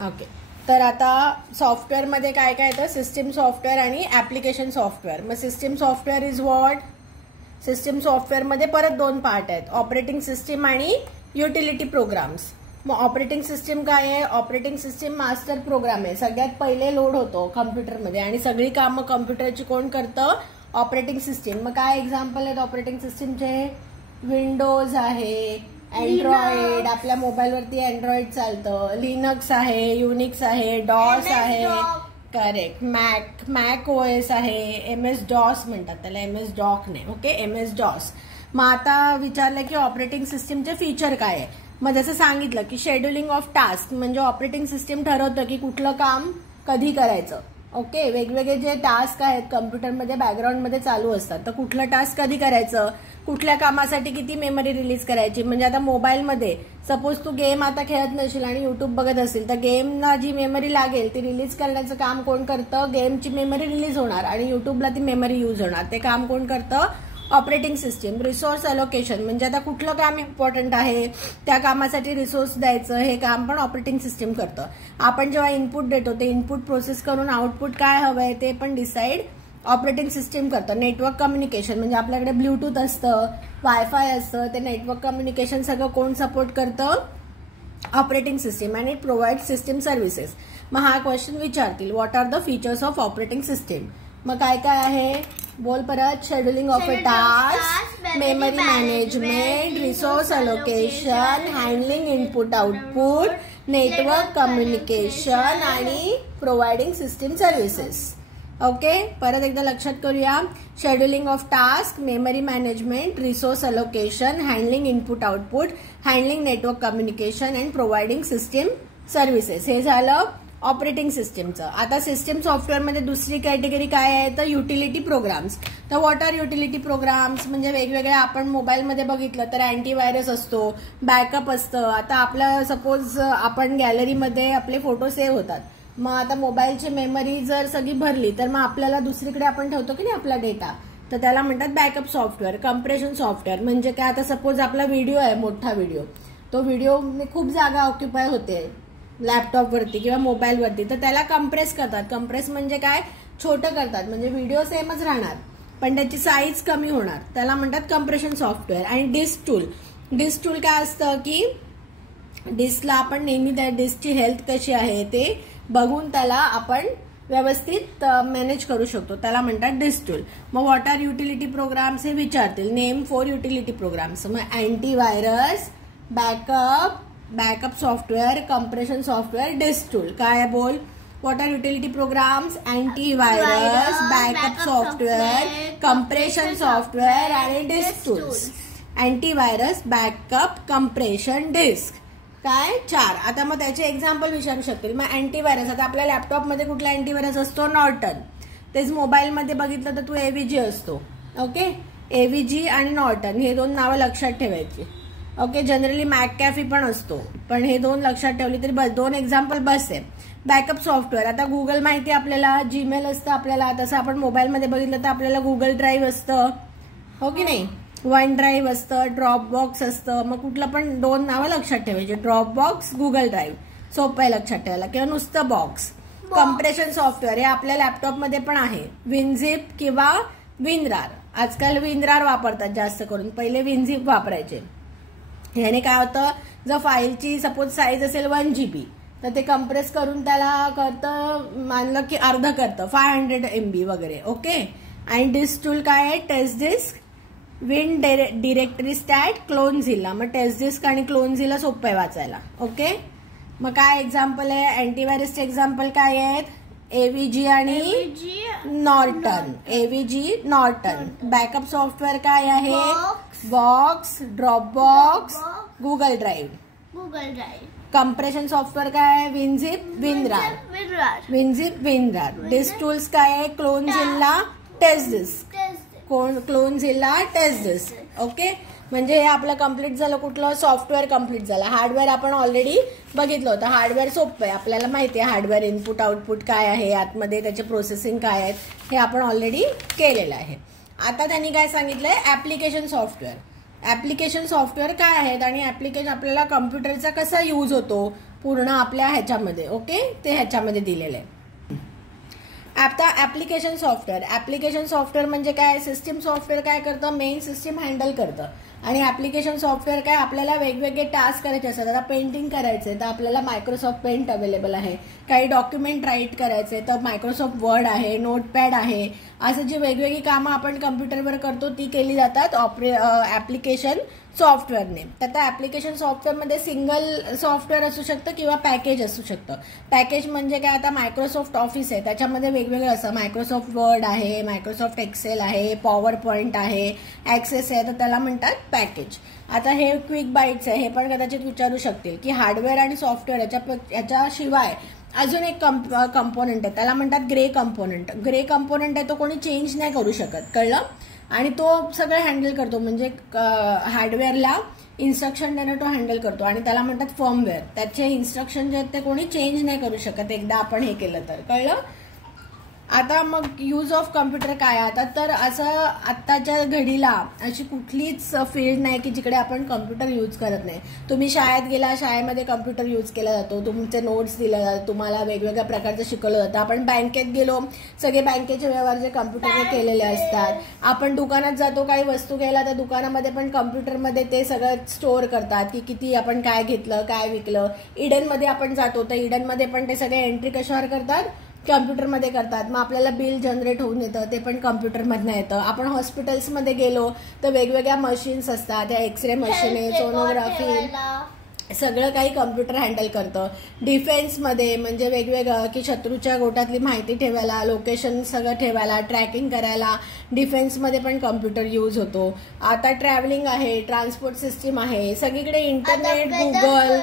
Okay, तर आता सॉफ्टवेअरमध्ये काय काय येतं, सिस्टीम सॉफ्टवेअर आणि ॲप्लिकेशन सॉफ्टवेअर. मग system software is what? System सॉफ्टवेअरमध्ये परत दोन पार्ट आहेत, ऑपरेटिंग सिस्टीम आणि युटिलिटी प्रोग्राम्स. मग ऑपरेटिंग सिस्टीम काय आहे? ऑपरेटिंग सिस्टीम मास्टर प्रोग्राम आहे, सगळ्यात पहिले लोड होतो कम्प्युटरमध्ये आणि सगळी कामं कम्प्युटरची कोण करतं? Operating system. मग काय एक्झाम्पल आहेत ऑपरेटिंग सिस्टीमचे? विंडोज आहे, अँड्रॉइड, आपल्या मोबाईलवरती अँड्रॉइड चालतं, लिनक्स आहे, युनिक्स आहे, डॉस आहे, करेक्ट, मॅक ओएस आहे, MS डॉस म्हणतात त्याला, MS डॉक नाही, ओके, MS डॉस. मग आता विचारलं की ऑपरेटिंग सिस्टीमचे फीचर काय आहे. मग जसं सांगितलं की शेड्युलिंग ऑफ टास्क, म्हणजे ऑपरेटिंग सिस्टीम ठरवतं की कुठलं काम कधी करायचं. ओके, वेगवेगळे जे टास्क आहेत कम्प्युटरमध्ये बॅकग्राऊंडमध्ये चालू असतात, तर कुठलं टास्क कधी करायचं, कुठल्या कामासाठी किती मेमरी रिलीज करायची. म्हणजे आता मोबाईलमध्ये सपोज तू गेम आता खेळत नसेल आणि युट्यूब बघत असेल, तर गेमला जी मेमरी लागेल ती रिलीज करण्याचं काम कोण करतं? गेमची मेमरी रिलीज होणार आणि युट्यूबला ती मेमरी यूज होणार, ते काम कोण करतं? Operating system. रिसोर्स अलोकेशन, म्हणजे आता कुठलं काम इम्पॉर्टंट आहे त्या कामासाठी रिसोर्स द्यायचं, हे काम पण ऑपरेटिंग सिस्टीम करतं. आपण जेव्हा इनपुट देतो ते इनपुट प्रोसेस करून आउटपुट काय हवंय ते पण डिसाईड ऑपरेटिंग सिस्टीम करतं. नेटवर्क कम्युनिकेशन, म्हणजे आपल्याकडे ब्ल्यूटूथ असतं, वायफाय असतं, ते नेटवर्क कम्युनिकेशन सगळं कोण सपोर्ट करतं? Operating system. And it provide system services. मग हा क्वेश्चन विचारतील, what are the features of operating system. मग काय काय आहे बोल परत? Scheduling of a task, memory management, resource allocation, handling input output, network communication आणि प्रोव्हाइडिंग सिस्टीम सर्व्हिसेस. ओके, परत एकदा लक्षात करूया. Scheduling of task, memory management, resource allocation, handling input output, handling network communication and providing system services. हे झालं operating सिस्टीमचं. आता system सॉफ्टवेअरमध्ये दुसरी कॅटेगरी काय आहे? तर युटिलिटी प्रोग्राम्स. तर व्हॉट आर युटिलिटी प्रोग्राम्स? म्हणजे वेगवेगळ्या आपण मोबाईलमध्ये बघितलं तर अँटीव्हायरस असतो, बॅकअप असतं. आता आपलं सपोज आपण गॅलरीमध्ये आपले फोटो सेव्ह होतात, मग आता मोबाईलची मेमरी जर सगळी भरली तर मग आपल्याला दुसरीकडे आपण ठेवतो की नाही आपला डेटा, तर त्याला म्हणतात बॅकअप सॉफ्टवेअर. कम्प्रेशन सॉफ्टवेअर म्हणजे काय? आता सपोज आपला व्हिडिओ आहे, मोठा व्हिडिओ, तो व्हिडिओ खूप जागा ऑक्युपाय होते लॅपटॉपवरती किंवा मोबाईलवरती, तर त्याला कम्प्रेस करतात. कम्प्रेस म्हणजे काय? छोटं करतात, म्हणजे व्हिडिओ सेमच राहणार पण त्याची साईज कमी होणार, त्याला म्हणतात कम्प्रेशन सॉफ्टवेअर. आणि डिस्क टूल. डिस्क टूल काय असतं की डिस्कला आपण नेहमी त्या डिस्कची हेल्थ कशी आहे ते बघून त्याला आपण व्यवस्थित मॅनेज करू शकतो, त्याला म्हणतात डिस्क टूल. मग व्हॉट आर युटिलिटी प्रोग्राम्स हे विचारतील. Name 4 utility programs. मग antivirus, backup software, compression software, disk tool. काय बोल? What are utility programs? Antivirus, backup software, compression software आणि disk tools. Antivirus, backup, compression, disk. काय? 4. आता मग त्याचे एक्झाम्पल विचारू शकतील. मग अँटीव्हायरस, आता आपल्या लॅपटॉपमध्ये कुठला अँटीव्हायरस असतो? नॉर्टन. तेच मोबाईलमध्ये बघितलं तर तू AVG असतो. ओके, AVG आणि नॉर्टन हे 2 नावं लक्षात ठेवायची. ओके, जनरली मॅककॅफी पण असतो, पण हे 2 लक्षात ठेवली तरी बस. 2 एक्झाम्पल बस आहे. बॅकअप सॉफ्टवेअर, आता गुगल माहिती आपल्याला, जीमेल असतं आपल्याला, तसं आपण मोबाईलमध्ये बघितलं तर आपल्याला गुगल ड्राईव्ह असतं, हो की नाही? वन ड्राईव्ह असतं, ड्रॉप बॉक्स असतं. मग कुठलं पण 2 नावं लक्षात ठेवायची, ड्रॉप बॉक्स, गुगल ड्राईव्ह, सोपं आहे लक्षात ठेवायला, किंवा नुसतं बॉक्स. कम्प्रेशन सॉफ्टवेअर हे आपल्या लॅपटॉपमध्ये पण आहे, विनझिप किंवा विनरार. आजकाल विनरार वापरतात जास्त करून, पहिले विनझिप वापरायचे. याने काय होतं, जर फाईलची सपोज साईज असेल 1 GB तर ते कम्प्रेस करून त्याला करतं, मानलं की अर्ध करतं, 500 MB वगैरे. ओके, आणि डिस्क टूल काय आहे? Test disk, win directory stat, Clonezilla. मग टेस्ट डिस्क आणि क्लोनझिला सोपं आहे वाचायला. ओके, मग काय एक्झाम्पल आहे? अँटीव्हायरसचे एक्झाम्पल काय आहेत? AVG आणि Norton. AVG, Norton. Backup software काय आहे? Box, drop box, Google Drive. Compression software काय आहे? WinZip, WinRAR. WinZip, WinRAR. Disk tools काय आहे? Clonezilla, test disk. Clonezilla, test disk. Okay, म्हणजे हे आपलं कम्प्लीट झालं. कुठलं? सॉफ्टवेअर कम्प्लीट झालं. हार्डवेअर आपण ऑलरेडी बघितलं होतं. हार्डवेअर सोपं आहे, आपल्याला माहिती आहे हार्डवेअर इनपुट आउटपुट काय आहे, आतमध्ये त्याचे प्रोसेसिंग काय आहेत हे आपण ऑलरेडी केलेलं आहे. आता त्यांनी काय सांगितलंय? Application software. ऍप्लिकेशन सॉफ्टवेअर काय आहेत आणि ऍप्लिकेशन आपल्याला कम्प्युटरचा कसा यूज होतो, पूर्ण आपल्या ह्याच्यामध्ये. ओके, ते ह्याच्यामध्ये दिलेलं आहे. आता ऍप्लिकेशन सॉफ्टवेअर. ऍप्लिकेशन सॉफ्टवेअर म्हणजे काय? सिस्टीम सॉफ्टवेअर काय करतं? मेन सिस्टीम हँडल करतं. आणि ऍप्लिकेशन सॉफ्टवेअर काय? आपल्याला वेगवेगळे टास्क करायचे असतात. आता पेंटिंग करायचे तर आपल्याला मायक्रोसॉफ्ट पेंट अवेलेबल आहे. काही डॉक्युमेंट राईट करायचे तर मायक्रोसॉफ्ट वर्ड आहे, नोटपॅड आहे. असं जी वेगवेगळी कामं आपण कम्प्युटरवर करतो ती केली जातात ऍप्लिकेशन सॉफ्टवेअरने. तर त्या ऍप्लिकेशन सॉफ्टवेअरमध्ये सिंगल सॉफ्टवेअर असू शकतं किंवा पॅकेज असू शकतं. पॅकेज म्हणजे काय? आता मायक्रोसॉफ्ट ऑफिस आहे त्याच्यामध्ये वेगवेगळं असं मायक्रोसॉफ्ट वर्ड आहे, मायक्रोसॉफ्ट एक्सेल आहे, पॉवर पॉइंट आहे, ॲक्सेस आहे, तर त्याला म्हणतात पॅकेज. आता हे क्विक बाईट्स आहे, हे पण कदाचित विचारू शकतील की हार्डवेअर आणि सॉफ्टवेअर याच्याशिवाय अजून एक कंपोनंट आहे, त्याला म्हणतात ग्रे कंपोनंट. ग्रे कंपोनंट आहे तो कोणी चेंज नाही करू शकत, कळलं? आणि तो सगळं हँडल करतो. म्हणजे हार्डवेअरला इन्स्ट्रक्शन देणं तो हँडल करतो आणि त्याला म्हणतात फर्मवेअर. त्याचे इन्स्ट्रक्शन जे आहेत ते कोणी चेंज नाही करू शकत एकदा आपण हे केलं तर, कळलं? आता मग यूज ऑफ कम्प्युटर काय? आता तर असं आत्ताच्या घडीला अशी कुठलीच फील्ड नाही की जिकडे आपण कम्प्युटर यूज करत नाही. तुम्ही शाळेत गेला, शाळेमध्ये कम्प्युटर यूज केला जातो, तुमचे नोट्स दिले जातात, तुम्हाला वेगवेगळ्या प्रकारचं शिकवलं जातं. आपण बँकेत गेलो, सगळे बँकेचे व्यवहार जे कम्प्युटरने केलेले असतात. आपण दुकानात जातो काही वस्तू घ्यायला, तर दुकानामध्ये पण कम्प्युटरमध्ये ते सगळं स्टोअर करतात की किती आपण काय घेतलं, काय विकलं. इडनमध्ये आपण जातो तर इडनमध्ये पण ते सगळे एंट्री कशावर करतात? कम्प्युटरमध्ये करतात. मग आपल्याला बिल जनरेट होऊन येतं, ते पण कम्प्युटरमधनं येतं. आपण हॉस्पिटल्समध्ये गेलो तर वेगवेगळ्या मशीन्स असतात, त्या एक्सरे मशीन आहे, सोनोग्राफी, सगळं काही कम्प्युटर हँडल करतं. डिफेन्समध्ये म्हणजे वेगवेगळं की शत्रूच्या गोटातली माहिती ठेवायला, लोकेशन सगळं ठेवायला, ट्रॅकिंग करायला डिफेन्समध्ये पण कम्प्युटर यूज होतो. आता ट्रॅव्हलिंग आहे, ट्रान्सपोर्ट सिस्टीम आहे, सगळीकडे इंटरनेट, गुगल,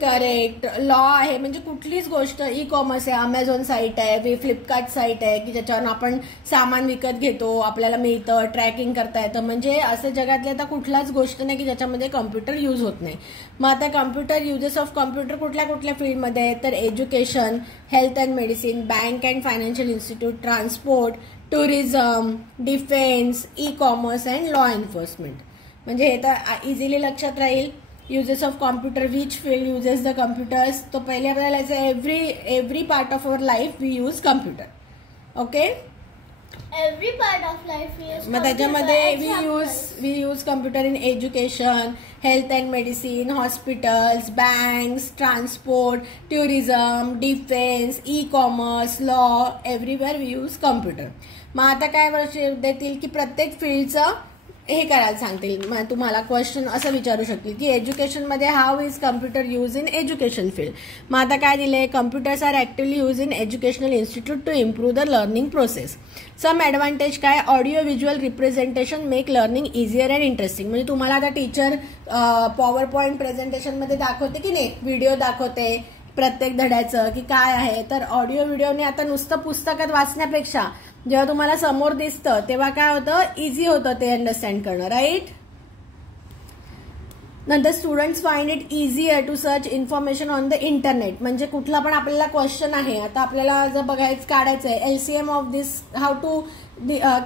करेक्ट, लॉ आहे. म्हणजे कुठलीच गोष्ट, ई कॉमर्स आहे, अमेझॉन साईट आहे, फ्लिपकार्ट साईट आहे की ज्याच्यावर आपण सामान विकत घेतो, आपल्याला मिळतं, ट्रॅकिंग करता येतं. म्हणजे असं जगातली आता कुठलाच गोष्ट नाही की ज्याच्यामध्ये कम्प्युटर यूज होत नाही. मग आता कम्प्युटर, युजेस ऑफ कम्प्युटर कुठल्या कुठल्या फील्डमध्ये आहे? तर education, health and medicine, bank and financial institute, transport, tourism, defence, e commerce and law enforcement. म्हणजे हे तर इझिली लक्षात राहील. Uses of computer, which field uses the computers? तो पहिले आपल्याला every part of our life we use computer. Okay, every part of life we use. मग त्याच्यामध्ये we use computer in education, health and medicine, hospitals, banks, transport, tourism, defence, e commerce, law, everywhere we use computer. मग आता काय वर्ष देतील की प्रत्येक फील्डचं हे करायला सांगतील. मग तुम्हाला क्वेश्चन असं विचारू शकतील की एज्युकेशनमध्ये how is computer use in education field. मग आता काय दिले? Computers are actively use in educational institute to improve the learning process. Some advantage काय? Audio visual representation make learning easier and interesting. म्हणजे तुम्हाला आता टीचर पॉवर पॉईंट प्रेझेंटेशनमध्ये दाखवते की नाही, व्हिडिओ दाखवते प्रत्येक धड्याचं की काय आहे. तर ऑडिओ व्हिडिओने आता नुसतं पुस्तकात वाचण्यापेक्षा जेव्हा तुम्हाला समोर दिसतं तेव्हा काय होतं? इझी होतं ते अंडरस्टँड करणं, राईट? नंतर students find it easier to search information on the internet. म्हणजे कुठला पण आपल्याला क्वेश्चन आहे, आता आपल्याला जर बघायचं काढायचं आहे LCM of this, how to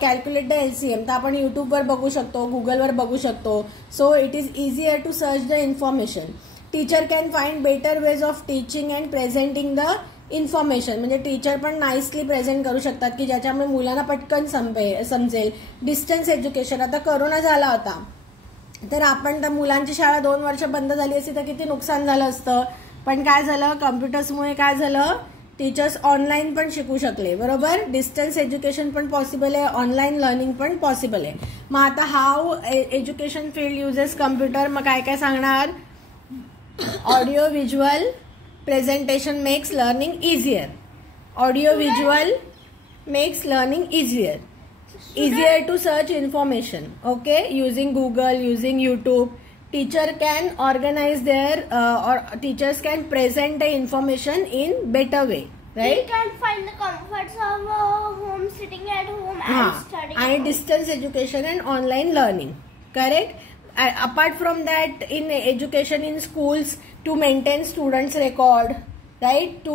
calculate the LCM, तर आपण युट्यूबवर बघू शकतो, गुगलवर बघू शकतो. So it is easier to search the information. Teacher can find better ways of teaching and presenting the information. म्हणजे टीचर पण नाईसली प्रेझेंट करू शकतात की ज्याच्यामुळे मुलांना पटकन समजेल. डिस्टन्स एज्युकेशन, आता करोना झाला होता तर आपण त्या मुलांची शाळा 2 वर्ष बंद झाली असती तर किती नुकसान झालं असतं. पण काय झालं? कम्प्युटर्समुळे काय झालं? टीचर्स ऑनलाईन पण शिकू शकले, बरोबर? डिस्टन्स एज्युकेशन पण पॉसिबल आहे, ऑनलाईन लर्निंग पण पॉसिबल आहे. मग आता how education field uses computer, मग काय काय सांगणार? Audio visual presentation makes learning easier. Audio visual makes learning easier to search information, okay, using Google, using YouTube. Teacher can organize or teachers can present the information in better way, right? We can find the comforts of home, sitting at home and studying. And distance education and online learning, correct? Apart from that, in education in schools, to maintain students' record, right? To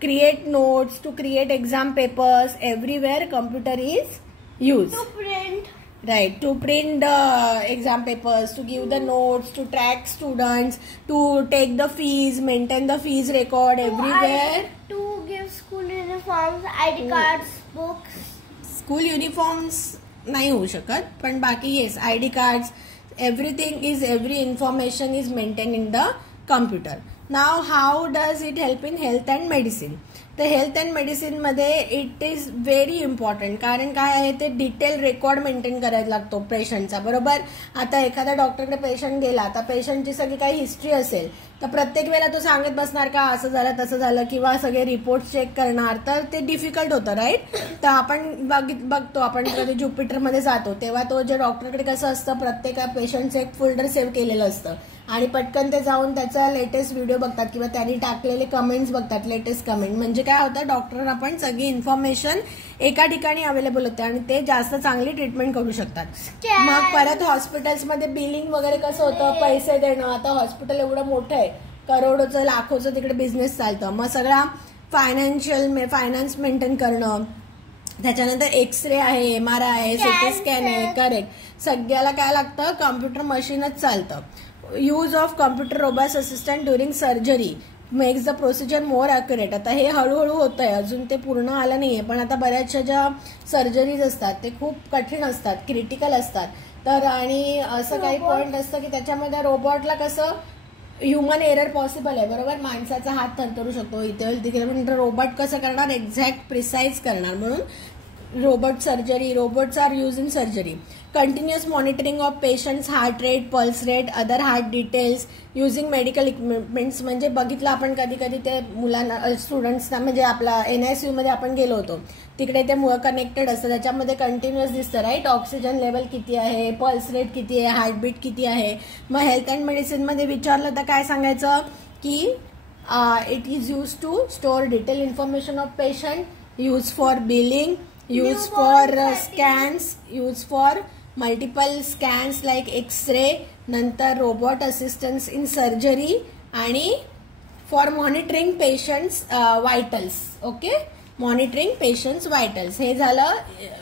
create notes, to create exam papers, everywhere computer is used. To print. Right, to print the exam papers, to give the notes, to track students, to take the fees, maintain the fees record everywhere. To give school uniforms, ID cards, books. School uniforms नाही होऊ शकत, पण बाकी yes, ID cards, every information is maintained in the computer. Now how does it help in health and medicine? तर health and medicine मध्ये it is very important, कारण काय आहे ते डिटेल रेकॉर्ड मेंटेन करायला लागतो पेशंटचा. बरोबर, आता एखाद्या डॉक्टरकडे पेशंट गेला तर पेशंटची सगळी काही हिस्ट्री असेल तर प्रत्येक वेळेला तो सांगत बसणार का असं झालं तसं झालं, किंवा सगळे रिपोर्ट चेक करणार, तर ते डिफिकल्ट होतं. राईट, तर आपण बघतो, आपण कधी ज्युपिटरमध्ये जातो तेव्हा तो जे डॉक्टरकडे कसं असतं, प्रत्येक पेशंटचं एक फोल्डर सेव्ह केलेलं असतं आणि पटकन ते जाऊन त्याचा लेटेस्ट व्हिडिओ बघतात किंवा त्यांनी टाकलेले कमेंट्स बघतात, लेटेस्ट कमेंट. म्हणजे काय होतं, डॉक्टरांना पण सगळी इन्फॉर्मेशन एका ठिकाणी अवेलेबल होते आणि ते जास्त चांगली ट्रीटमेंट करू शकतात. मग परत हॉस्पिटल्समध्ये बिलिंग वगैरे कसं होतं, पैसे देणं. आता हॉस्पिटल एवढं मोठं आहे, करोडोचं लाखोचं तिकडे बिझनेस चालतं, मग सगळा फायनान्स मेंटेन करणं, त्याच्यानंतर एक्सरे आहे, MRI आहे, सिटी स्कॅन आहे. करेक्ट, सगळ्याला काय लागतं, कम्प्युटर मशीनच चालतं. Use of computer robots assistant during surgery makes the procedure more accurate. आता हे हळूहळू होत आहे, अजून ते पूर्ण आलं नाहीये, पण आता बऱ्याचशा ज्या सर्जरीज असतात ते खूप कठीण असतात, क्रिटिकल असतात. तर आणि असं काही पॉइंट असतं की त्याच्यामध्ये रोबोटला कसं ह्युमन एरर पॉसिबल आहे. बरोबर, माणसाचा हात थरथरू शकतो, इथे तिकडे, पण रोबोट कसं करणार, एक्झॅक्ट प्रिसाइज करणार. म्हणून robots are use in surgery. Continuous monitoring of patients heart rate, pulse rate, other heart details using medical equipments. म्हणजे बघितलं आपण कधी कधी ते मुलांना, स्टुडंट्सना, म्हणजे आपला NICU मध्ये आपण गेलो होतो तिकडे ते कनेक्टेड असतं, त्याच्यामध्ये कंटिन्युअस दिसतं. राईट, ऑक्सिजन लेवल किती आहे, पल्स रेट किती आहे, हार्टबीट किती आहे. मग हेल्थ अँड मेडिसिन मध्ये विचारलं तर काय सांगायचं की it is use to store detail information of patient, use for billing, use for scans, use for multiple scans like X-ray, नंतर रोबोट असिस्टन्स इन सर्जरी आणि for monitoring patients vitals. Okay, monitoring patients vitals, हे झालं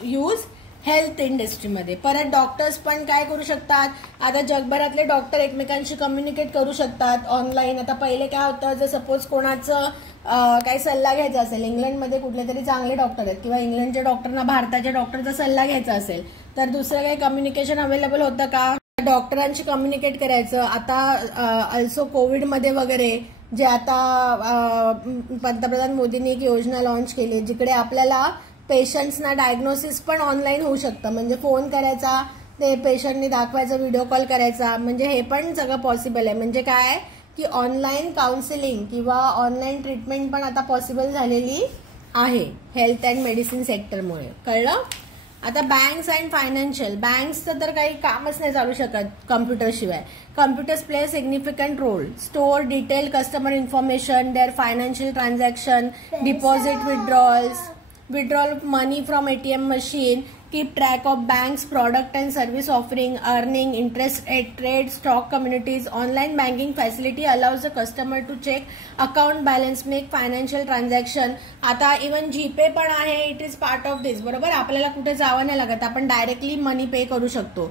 use health इंडस्ट्रीमध्ये. परत doctors पण काय करू शकतात, आता जगभरातले डॉक्टर एकमेकांशी कम्युनिकेट करू शकतात ऑनलाईन. आता पहिले काय होतं, जर सपोज कोणाचं काही सल्ला घ्यायचा असेल, इंग्लंडमध्ये कुठले तरी चांगले डॉक्टर आहेत किंवा इंग्लंडच्या डॉक्टरना भारताच्या डॉक्टरचा सल्ला घ्यायचा असेल तर दुसरं काही कम्युनिकेशन अवेलेबल होतं का, डॉक्टरांशी कम्युनिकेट करायचं. आता अल्सो कोविडमध्ये वगैरे जे आता पंतप्रधान मोदींनी एक योजना लॉन्च केली जिकडे आपल्याला पेशंट्सना डायग्नोसिस पण ऑनलाईन होऊ शकतं. म्हणजे फोन करायचा, ते पेशंटनी दाखवायचा, व्हिडिओ कॉल करायचा, म्हणजे हे पण सगळं पॉसिबल आहे. म्हणजे काय की ऑनलाईन काउन्सिलिंग किंवा ऑनलाईन ट्रीटमेंट पण आता पॉसिबल झालेली आहे हेल्थ अँड मेडिसिन सेक्टरमुळे. कळलं. आता बँक्स अँड फायनान्शियल, बँक्सचं तर काही कामच नाही चालू शकत कम्प्युटरशिवाय. Computers play significant role, store detail customer information, their financial transaction, deposit, withdrawal of money from ATM machine, keep track of banks product and service offering, earning, interest rate, trade, stock communities. Online banking facility allows the customer to check account balance, make financial transaction. आता even GPay पण आहे, it is part of दिस. बरोबर, आपल्याला कुठे जावं नाही लागत, आपण डायरेक्टली मनी पे करू शकतो.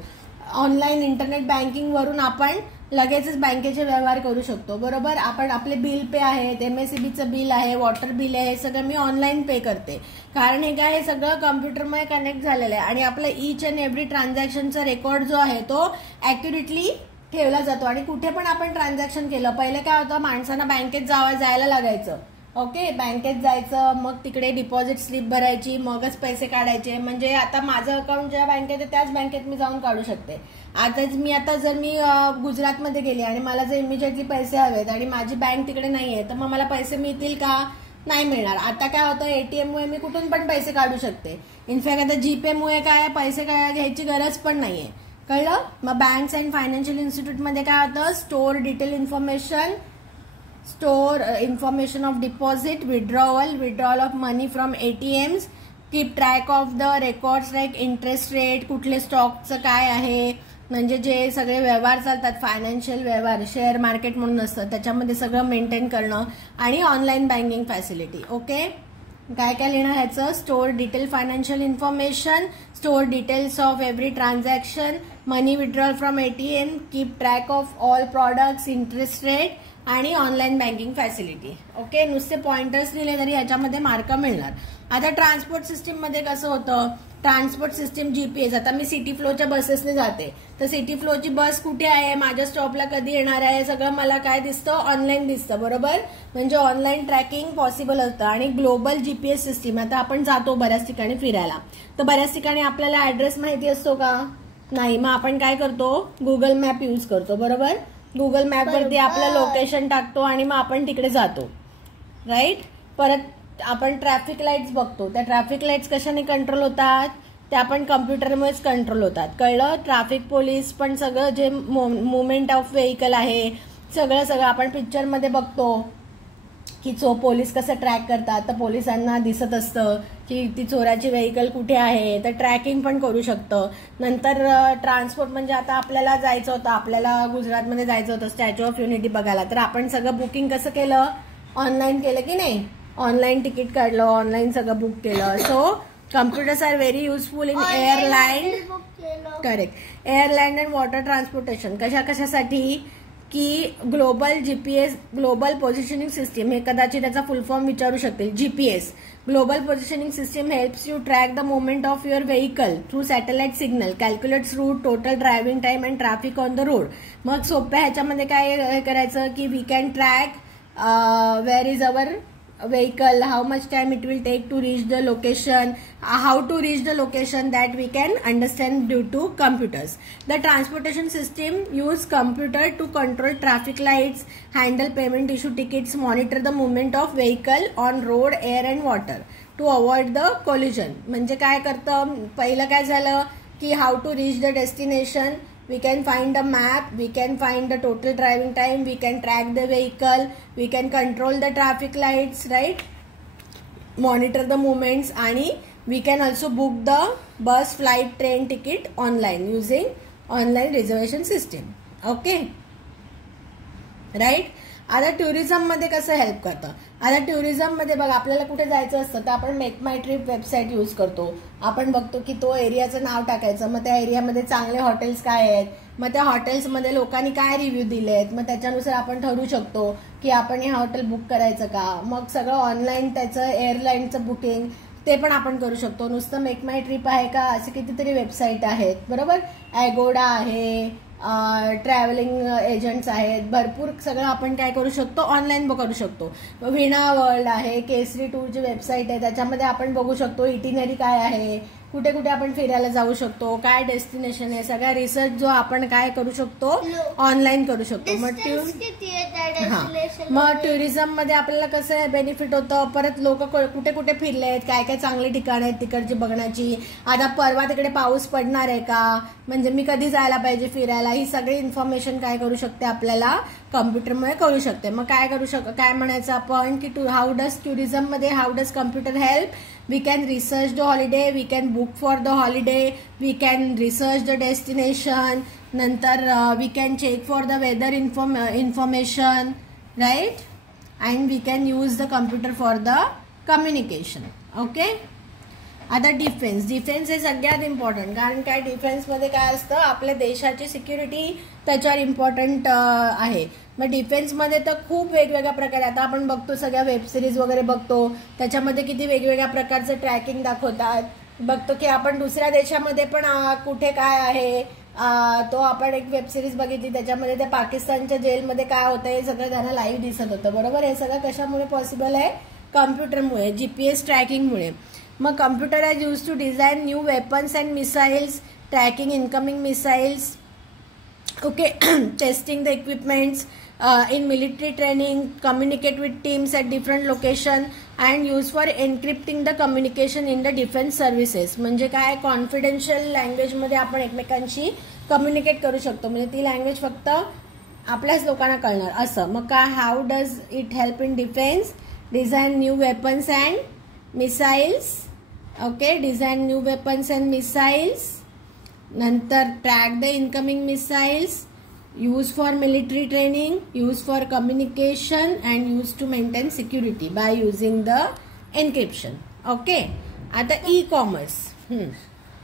ऑनलाईन इंटरनेट बँकिंग वरून आपण लगेचच बँकेचे व्यवहार करू शकतो. बरोबर, आपण आपले बिल पे आहेत, MSEBचं बिल आहे, वॉटर बिल आहे, हे सगळं मी ऑनलाईन पे करते, कारण हे काय, हे सगळं कम्प्युटरमध्ये कनेक्ट झालेलं आहे आणि आपलं ईच अँड एव्हरी ट्रान्झॅक्शनचा रेकॉर्ड जो आहे तो ऍक्युरेटली ठेवला जातो. आणि कुठे पण आपण ट्रान्झॅक्शन केलं, पहिले काय होतं, माणसांना बँकेत जायला लागायचं. ओके, बँकेत जायचं, मग तिकडे डिपॉझिट स्लिप भरायची, मगच पैसे काढायचे. म्हणजे आता माझं अकाउंट ज्या बँकेत आहे त्याच बँकेत मी जाऊन काढू शकते. आता जर मी गुजरातमध्ये गेले आणि मला जर इमिजिएटली पैसे हवेत आणि माझी बँक तिकडे नाहीये, तर मग मला पैसे मिळतील का, नाही मिळणार. आता काय होतं, ATM मुळे मी कुठून पण पैसे काढू शकते. इनफॅक्ट आता जीपे मुळे काय, पैसे घ्यायची गरज पण नाहीये. कळलं. मग बँक्स अँड फायनान्शियल इन्स्टिट्यूटमध्ये काय होतं, store detail information, store information of deposit, withdrawal of money from ATMs, keep track of the records like interest rate, कुठले स्टॉकचं काय आहे, म्हणजे जे सगळे व्यवहार चालतात, फायनान्शियल व्यवहार, शेअर मार्केट म्हणून असतं, त्याच्यामध्ये सगळं मेंटेन करणं, आणि ऑनलाईन बँकिंग फॅसिलिटी. ओके, काय काय लिहिणार ह्याचं? Store detail financial information, store details of every transaction, money withdrawal from ATM, keep track of all products, interest rate आणि ऑनलाईन बँकिंग फॅसिलिटी. ओके, नुसते पॉइंटर्स लिहिले तरी याच्यामध्ये मार्क मिळणार. आता ट्रान्सपोर्ट सिस्टीम मध्ये कसं होतं? Transport system GPS. आता मी सिटी फ्लोच्या बसेसने जाते, तर सिटी फ्लोची बस कुठे आहे, माझ्या स्टॉपला कधी येणार आहे, सगळं मला काय दिसतं? ऑनलाईन दिसतं, बरोबर. म्हणजे ऑनलाईन ट्रॅकिंग पॉसिबल असतं. आणि ग्लोबल GPS सिस्टीम. आता आपण जातो बऱ्याच ठिकाणी फिरायला, तर बऱ्याच ठिकाणी आपल्याला ऍड्रेस माहिती असतो का? नाही. मग आपण काय करतो? गुगल मॅप यूज करतो, बरोबर. गुगल मॅप वरती आपलं लोकेशन टाकतो आणि मग आपण तिकडे जातो, राईट. परत आपण ट्रॅफिक लाईट्स बघतो. त्या ट्रॅफिक लाईट्स कशाने कंट्रोल होतात? त्या पण कम्प्युटरमुळेच कंट्रोल होतात, कळलं. ट्रॅफिक पोलीस पण सगळं जे मुवमेंट ऑफ व्हेकल आहे सगळं आपण पिक्चरमध्ये बघतो की पोलीस कसं ट्रॅक करतात. तर पोलिसांना दिसत असतं की ती चोराची व्हेकल कुठे आहे, तर ट्रॅकिंग पण करू शकतं. नंतर ट्रान्सपोर्ट म्हणजे आता आपल्याला जायचं होतं, आपल्याला गुजरातमध्ये जायचं होतं स्टॅच्यू ऑफ युनिटी बघायला, तर आपण सगळं बुकिंग कसं केलं? ऑनलाईन केलं की नाही? ऑनलाईन तिकीट काढलं, ऑनलाईन सगळं बुक केलं. So computers are very useful in airline. Correct. Airline and water transportation. कशासाठी? की global GPS, global positioning system, हे कदाचित त्याचा फुल फॉर्म विचारू शकतील. GPS, global positioning system, helps you track the movement of your vehicle through satellite signal, calculates route, total driving time and traffic on the road. मग सोप्या ह्याच्यामध्ये काय करायचं की we can track where is our vehicle, how much time it will take to reach the location, how to reach the location, that we can understand due to computers. The transportation system use computer to control traffic lights, handle payment, issue tickets, monitor the movement of vehicle on road, air and water to avoid the collision. म्हणजे काय करतं? पहिलं काय झालं की how to reach the destination, we can find a map, we can find the total driving time, we can track the vehicle, we can control the traffic lights, right, monitor the movements, आणि we can also book the bus, flight, train ticket online using online reservation system. Okay, right. आता tourism मध्ये कसं help करतं? आता tourism मध्ये बघा, आपल्याला कुठे जायचं असतं तर आपण मेक माय ट्रिप वेबसाईट यूज करतो. आपण बघतो की तो एरियाचं नाव टाकायचं, मग त्या एरियामध्ये चांगले हॉटेल्स काय आहेत, मग त्या हॉटेल्समध्ये लोकांनी काय रिव्ह्यू दिलेत, मग त्याच्यानुसार आपण ठरवू शकतो की आपण हे हॉटेल बुक करायचं का. मग सगळं ऑनलाईन त्याचं एअरलाईनचं बुकिंग ते पण आपण करू शकतो. नुसतं मेक माय ट्रिप आहे का, असे कितीतरी वेबसाईट आहेत, बरोबर. ॲगोडा आहे, ट्रॅव्हलिंग एजंट्स आहेत, भरपूर सगळं आपण काय करू शकतो? ऑनलाईन करू शकतो. विणा वर्ल्ड आहे, केसरी टूरची वेबसाईट आहे, त्याच्यामध्ये आपण बघू शकतो इटिनरी काय आहे, कुठे कुठे आपण फिरायला जाऊ शकतो, काय डेस्टिनेशन आहे, सगळा रिसर्च जो आपण काय करू शकतो? ऑनलाईन करू शकतो. मग टुरिझम मध्ये आपल्याला कसं बेनिफिट होतं? परत लोक कुठे कुठे फिरले आहेत, काय काय चांगली ठिकाणं आहेत तिकडची बघण्याची. आता परवा तिकडे पाऊस पडणार आहे का, म्हणजे मी कधी जायला पाहिजे फिरायला, ही सगळी इन्फॉर्मेशन काय करू शकते? आपल्याला कम्प्युटरमुळे करू शकते. मग काय म्हणायचं आपण की हाऊ डज टुरिझम मध्ये how does computer help? We can research the holiday, we can book for the holiday, we can research the destination, नंतर we can check for the weather information, right, and we can use the computer for the communication. Okay. आता defence हे सगळ्यात important, कारण काय डिफेन्समध्ये काय असतं? आपल्या देशाची सिक्युरिटी त्याच्यावर इम्पॉर्टंट आहे. मग डिफेन्समध्ये तर खूप वेगवेगळ्या प्रकारे, आता आपण बघतो सगळ्या वेबसिरीज वगैरे बघतो, त्याच्यामध्ये किती वेगवेगळ्या प्रकारचं ट्रॅकिंग दाखवतात. बघतो की आपण दुसऱ्या देशामध्ये पण कुठे काय आहे, तो आपण एक वेबसिरीज बघितली, त्याच्यामध्ये त्या पाकिस्तानच्या जेलमध्ये काय होतं हे सगळं त्यांना लाईव्ह दिसत होतं, बरोबर. हे सगळं कशामुळे पॉसिबल आहे? कम्प्युटरमुळे, GPS ट्रॅकिंगमुळे. मग computer are use to design new weapons and missiles, tracking incoming missiles, okay, testing the equipments in military training, communicate with teams at different location and use for encrypting the communication in the defense services. म्हणजे काय? Confidential language मध्ये आपण एकमेकांशी communicate करू शकतो, म्हणजे ती language फक्त आपल्याच लोकांना कळणार असं. मग काय? How does it help in defence? Design new weapons and missiles. Okay, design new weapons and missiles. नंतर track the incoming missiles, use for military training, use for communication and use to maintain security by using the encryption. Okay. आता e commerce.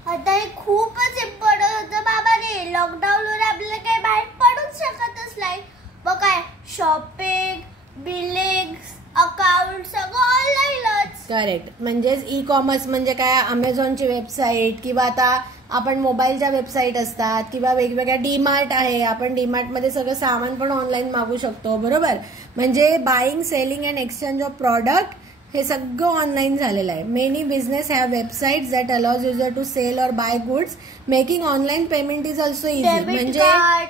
आता हे खूपच important होतं बाबा रे. लॉकडाऊनवर आपल्याला काही बाहेर पडूच शकतच नाही. मग काय शॉपिंग, बिलिंग, अकाउंट सगळं ऑनलाईनच. करेक्ट. म्हणजेच ई कॉमर्स म्हणजे काय, अमेझॉनची वेबसाईट किंवा आता आपण मोबाईलच्या वेबसाईट असतात किंवा वेगवेगळ्या डीमार्ट आहे. आपण डीमार्टमध्ये सगळं सामान पण ऑनलाईन मागू शकतो. बरोबर. म्हणजे buying, selling and exchange of product हे सगळं ऑनलाईन झालेलं आहे. Many business have websites that allows user to sell or buy goods. Making online payment is also easy. म्हणजे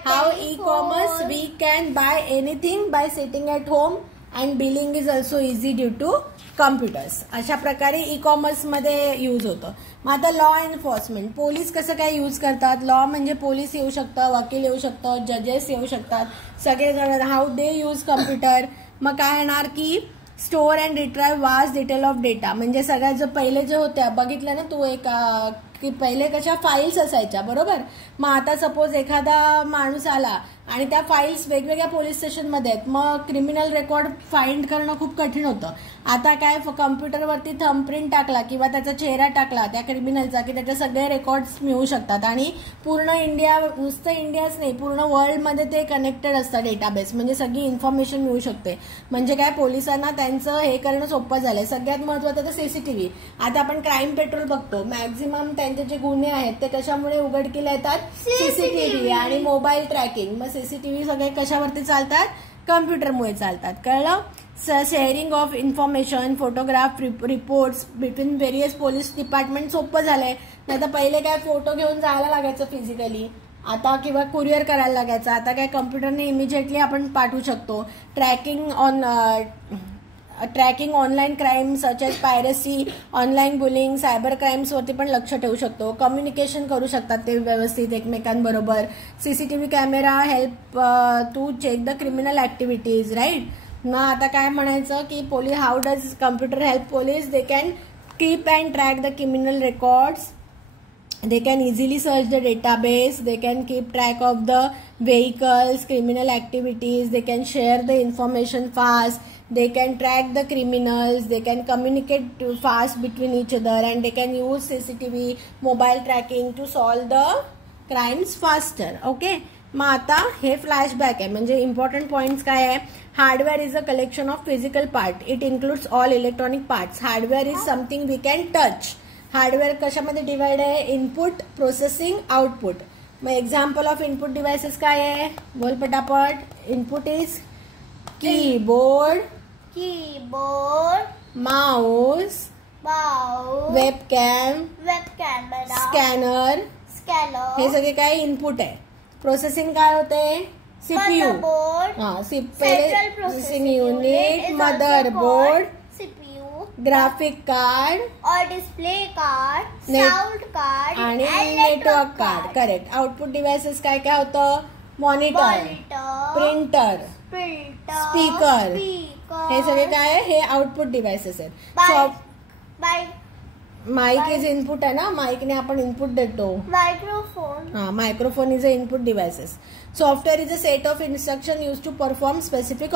how e commerce we can buy anything by sitting at home and billing is also easy due to computers. अशा प्रकारे e commerce मध्ये use होतं. मग आता law enforcement. Police कसं काय use करतात. लॉ म्हणजे पोलीस येऊ शकतं, वकील येऊ शकतं, जजेस येऊ शकतात, सगळेजण. How they use computer. मग काय येणार की store and retrieve vast detail of data. म्हणजे सगळ्यात जो पहिले जे होत्या बघितलं ना तू एक की पहिले कशा फाईल्स असायच्या. बरोबर. मग आता सपोज एखादा माणूस आला आणि त्या फाईल्स वेगवेगळ्या पोलीस स्टेशनमध्ये आहेत. मग क्रिमिनल रेकॉर्ड फाइंड करणं खूप कठीण होतं. आता काय कम्प्युटरवरती थंबप्रिंट टाकला किंवा त्याचा चेहरा टाकला त्या क्रिमिनलचा की त्याचे सगळे रेकॉर्ड्स मिळू शकतात. आणि पूर्ण इंडिया, नुसतं इंडियाच नाही पूर्ण वर्ल्डमध्ये ते कनेक्टेड असतं डेटाबेस. म्हणजे सगळी इन्फॉर्मेशन मिळू शकते. म्हणजे काय पोलिसांना त्यांचं हे करणं सोपं झालंय. सगळ्यात महत्वाचं तर सीसीटीव्ही. आता आपण क्राईम पेट्रोल बघतो. मॅक्झिमम त्यांचे जे गुन्हे आहेत ते कशामुळे उघडकीला येतात. सीसीटीव्ही आणि मोबाईल ट्रॅकिंग. मग सीसीटीव्ही सगळे कशावरती चालतात. कम्प्युटरमुळे चालतात. कळलं. Sharing of information, photograph, reports between various police department सोपं झालंय. नाही तर पहिले काय फोटो घेऊन जायला लागायचं फिजिकली. आता किंवा कुरिअर करायला लागायचं. आता काय कम्प्युटरने इमिजिएटली आपण पाठवू शकतो. Tracking online crime such as piracy, online bullying, cyber क्राईम्सवरती पण लक्ष ठेवू शकतो. कम्युनिकेशन करू शकतात ते व्यवस्थित एकमेकांबरोबर. CCTV camera help to check the criminal activities. Right. मग आता काय म्हणायचं की how does computer help police. They can keep and track the criminal records. They can easily search the database. They can keep track of the vehicles, criminal activities. They can share the information fast. They can track the criminals. They can communicate fast between each other, and they can use CCTV, mobile tracking to solve the crimes faster. Okay. मग आता हे flashback आहे. म्हणजे important points काय आहे. Hardware is a collection of physical part. It includes all electronic parts. Hardware is something we can touch. Hardware कशामध्ये divide आहे. Input, processing, output. मग एक्झाम्पल ऑफ इनपुट डिव्हाइसेस काय आहे. बोल पटापट. Input is keyboard, mouse, webcam, scanner. हे सगळे काय इनपुट आहे. प्रोसेसिंग काय होते. CPU. Processing unit, motherboard, graphic card or display card, sound card आणि network card. Correct. Output devices काय काय होतं. Monitor, printer, speaker. हे सगळे काय आहे. हे आउटपुट डिव्हाइसेस आहेत. माईक इज इनपुट आहे ना. माईकने आपण इनपुट देतो. Microphone is a input devices. Software is a set of instruction use to perform specific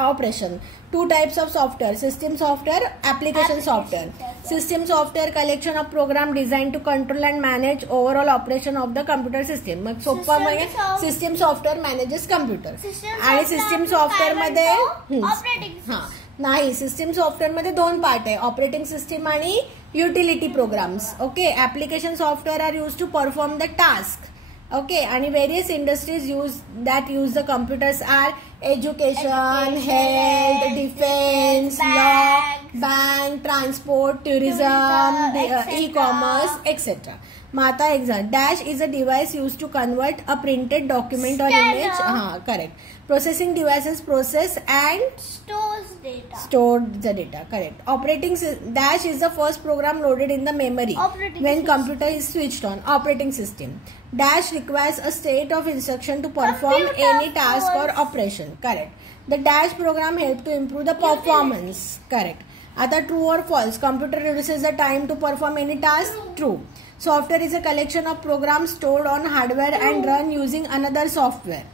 operation. Two types of software. System software, application software. System software collection of program designed to control and manage overall operation of the computer system. मग सोपं म्हणजे system software manages computer. आणि system software मध्ये नाही. System software मध्ये दोन part आहे. Operating system आणि utility programs. Okay. Application software are use to perform the task. Okay, and various industries use the computers are education, health, defense, law, bank, transport, tourism, e-commerce, etc. Mata exam. Dash is a device used to convert a printed document or image. Correct. Processing devices process and store the data. Correct. Dash is the first program loaded in the memory when computer is switched on. Operating system. Dash requires a state of instruction to perform any task or operation. Correct. The dash program helps to improve the performance. Correct. आता true or false. Computer reduces the time to perform any task. True. Software is a collection of programs stored on hardware and run using another software.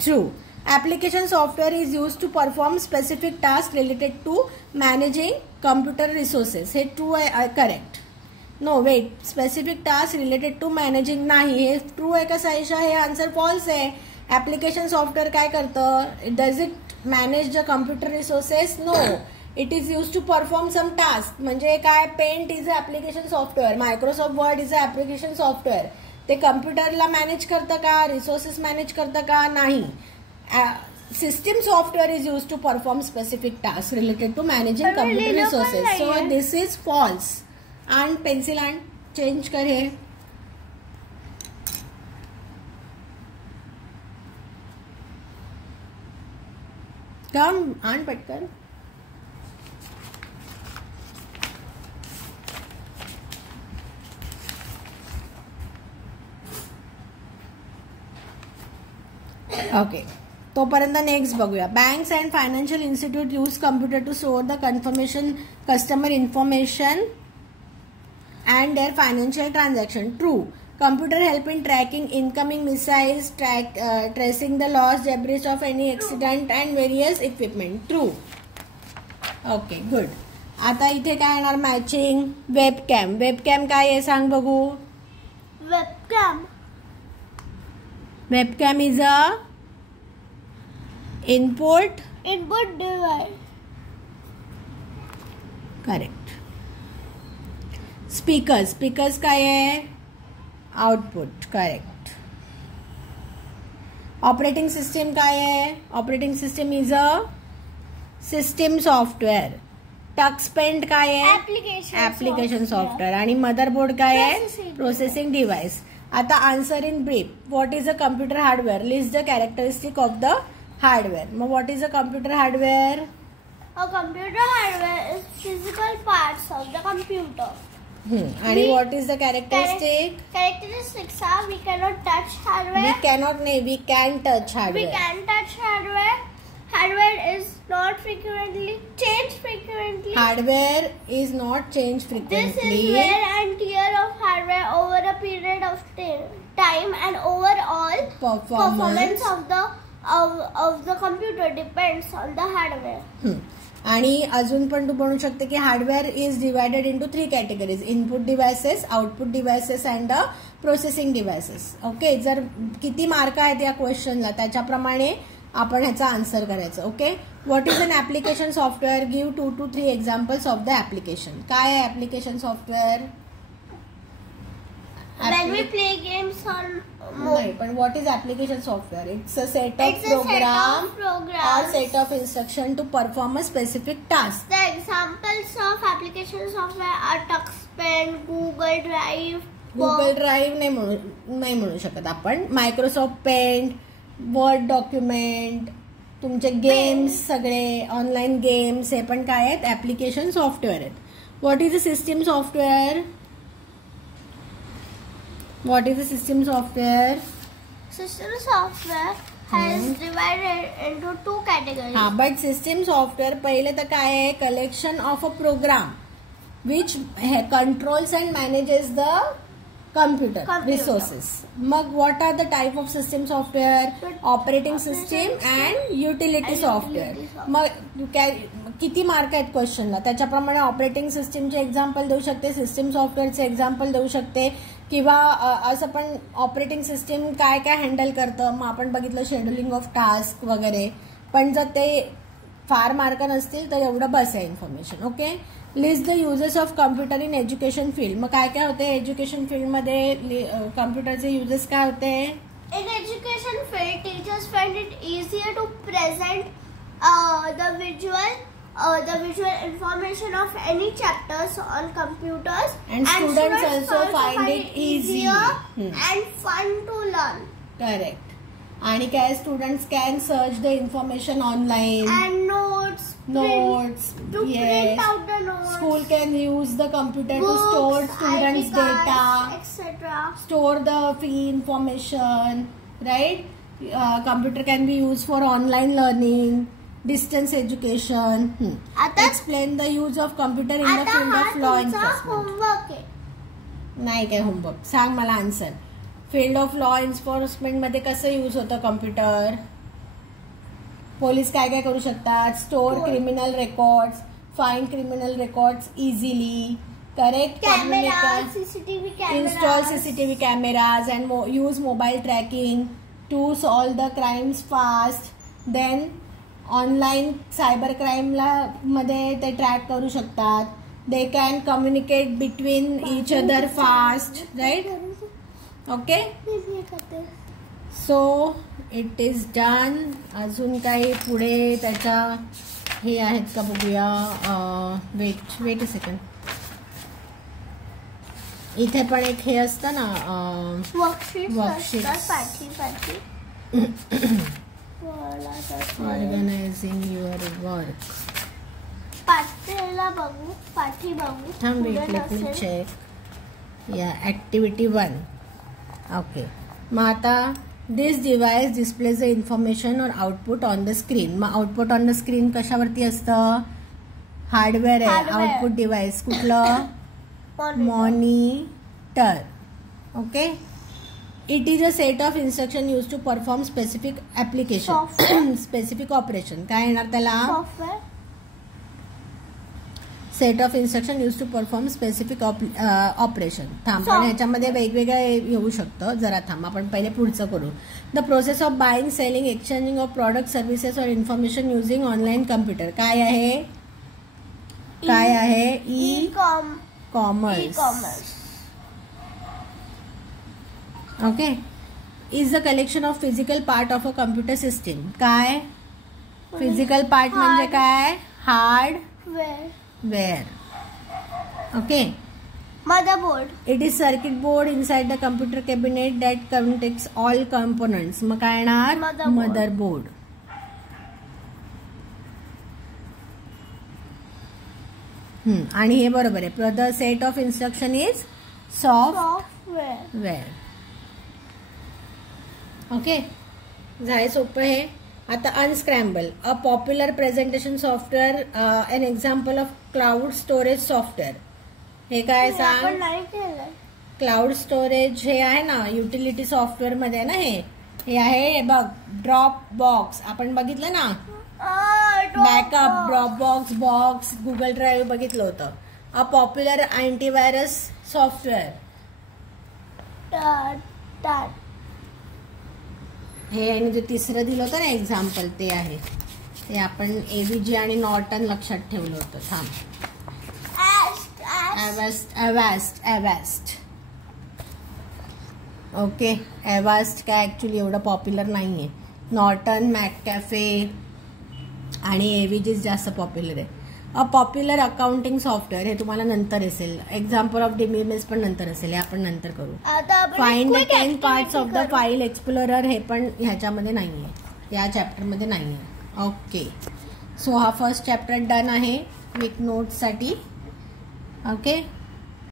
True. Application software is use to perform specific task related to managing computer resources. हे true आहे, correct. No wait, specific task related to managing नाही, हे true आहे का साईशा? हे answer false आहे. Application software काय करतं? Does it manage the computer resources? No, it is use to perform some task. म्हणजे काय? Paint is a application software, Microsoft Word is a application software. ते कम्प्युटरला मॅनेज करतं का? रिसोर्सेस मॅनेज करतं का? नाही. System software is use to perform specific task related to managing computer resources. So this is false. आणि pencil आणि change कर हे. कम आण पटकन. ओके, तोपर्यंत नेक्स्ट बघूया. Banks and financial institute use computer to store the confirmation customer information and their financial transaction. True. Computer help in tracking incoming missiles, tracing the loss, debris of any accident and various equipment. True. Okay, good. आता इथे काय येणार? Matching. Webcam. Webcam काय आहे सांग बघू. Webcam is a input device. Correct. Speakers काय आहे? आउटपुट. करेक्ट. ऑपरेटिंग सिस्टीम काय आहे? Operating system is a system software. Touch paint काय आहे? Application software. आणि मदरबोर्ड काय आहे? Processing device. आता answer in brief. What is a computer hardware? List the characteristic of the hardware. मग what is a computer hardware? A computer hardware is physical parts of the computer. आणि what is the characteristic? Characteristics are we cannot touch hardware. We can touch hardware. We can touch hardware. Hardware is not frequently changed frequently. Hardware is not changed frequently. This is wear and tear of hardware over a period of time, and overall performance of the computer depends on the hardware. आणि अजून पण तू बनवू शकते की hardware is divided into 3 categories. Input devices, output devices and processing devices. Okay, जर किती mark आहेत या क्वेश्चनला त्याच्याप्रमाणे आपण ह्याचा आन्सर करायचं. Okay, what is an application software? Give 2 to 3 examples of the application. काय आहे application software? When we play games on नाही, पण what is application software? It's a set of program or set of instruction to perform a specific task. The examples of application software are TuxPen, Google Drive. Google Drive नाही म्हणू शकत आपण. Microsoft paint, word document, तुमचे games, सगळे online games, हे पण काय आहेत? ऍप्लिकेशन सॉफ्टवेअर आहेत. What is a system software? What is the system software? System software has divided into 2 categories. But system software पहिले तर काय आहे? Collection of a program which controls and manages the computer resources. मग what are the type of system software? Operating system and utility software. मग किती mark आहेत क्वेश्चनला त्याच्याप्रमाणे operating सिस्टीमचे एक्झाम्पल देऊ शकते, सिस्टीम सॉफ्टवेअरचे एक्झाम्पल देऊ शकते, किंवा असं पण ऑपरेटिंग सिस्टीम काय काय हँडल करतं. मग आपण बघितलं शेड्युलिंग ऑफ टास्क वगैरे. पण जर ते फार मार्क नसतील तर एवढं बस आहे information. Okay, list the uses of computer in education field. मग काय काय होते एज्युकेशन फील्डमध्ये? कम्प्युटरचे युजेस काय होते? In education field, teachers find it easier to present the visual information of any chapters on computers, and students also find it easier and fun to learn. Correct. आणि काय? Students can search the information online and notes to print out the notes. School can use the computer to store students' data, etc. Store the fee information, right? Computer can be used for online learning, distance education. Explain the use of computer in the field of law enforcement. Homework आहे. नाही काय homework? सांग मला answer. Field of law enforcement मध्ये कसं use होतं computer? Police काय काय करू शकतात? Store criminal records, find criminal records easily, correct, install CCTV cameras and use mobile tracking to solve the crimes fast. Then online cyber क्राईमला मध्ये ते ट्रॅक करू शकतात. They can communicate between each other fast, right? Okay, so it is done. अजून काही पुढे त्याच्या हे आहेत का बघूया. Wait a second. इथे पण एक हे असतं ना, वर्कशीट, ऑर्गनायझिंग युअर वर्क. थांब, लेट मी चेक. या ऍक्टिव्हिटी 1. ओके, मग आता this device displays the information or output on the screen. मग आउटपुट ऑन द स्क्रीन कशावरती असतं? हार्डवेअर आहे. आउटपुट डिव्हाइस कुठलं? Monitor. Okay, it is a set of instruction use to perform specific application, specific operation. काय येणार त्याला? Set of instruction use to perform specific operation. थांब, पण ह्याच्यामध्ये वेगवेगळं येऊ शकतं. जरा थांब, आपण पहिले पुढचं करू. The process of buying, selling, exchanging of product, services और इन्फॉर्मेशन युझिंग ऑनलाईन कम्प्युटर. काय आहे? काय आहे? E commerce. Okay, is the collection of physical part of a computer system. काय? फिजिकल पार्ट म्हणजे काय? Hardware. Okay, motherboard. It is circuit board inside the computer cabinet that context all components. मग काय येणार? मदरबोर्ड. आणि हे बरोबर आहे. The set of instruction is software. Okay, झाले सोपं हे. आता unscramble, a popular presentation software, an example of cloud storage software. हे काय सांग? क्लाउड स्टोरेज हे आहे ना, युटिलिटी सॉफ्टवेअर मध्ये ना. हे आहे बघ, ड्रॉप बॉक्स. आपण बघितलं ना, backup, Dropbox, box, Google drive बघितलं होतं. अ पॉप्युलर अँटीव्हायरस सॉफ्टवेअर. हे आणि जे तिसरं दिलं होतं ना एक्झाम्पल, ते आहे. ते आपण एव्हीजी आणि नॉर्टन लक्षात ठेवलं होतं. थांब, अवॅस्ट. ओके, अवॅस्ट काय ऍक्च्युली एवढं पॉप्युलर नाहीये. नॉर्टन, मॅककॅफे आणि एव्हीजी जास्त पॉप्युलर आहे. अ पॉप्युलर अकाउंटिंग सॉफ्टवेअर, हे तुम्हाला नंतर असेल. एक्झाम्पल ऑफ DBMS पण नंतर असेल, हे आपण नंतर करू. Find the 10 parts of the file explorer, हे पण ह्याच्यामध्ये नाहीये, या चॅप्टरमध्ये नाहीये. ओके, सो हा फर्स्ट चॅप्टर डन आहे क्विक नोट्स साठी. ओके.